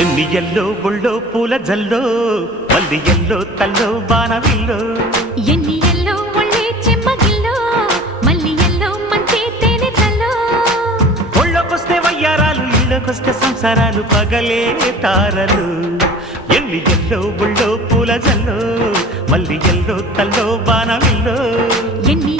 ఎన్ని ఎల్లో ఒళ్ళో పూల జల్లో మల్లి ఎల్లో తల్లో బాణవిల్లో ఎన్ని ఎల్లో ఒళ్ళే చెమ్మగిల్లో మల్లి ఎల్లో మంచి తేనె చల్లో ఒళ్ళోకొస్తే వయ్యారాలు ఇళ్ళకొస్తే సంసారాలు పగలే తారలు ఎన్ని ఎల్లో ఒళ్ళో పూల జల్లో మల్లి ఎల్లో తల్లో బాణవిల్లో ఎన్ని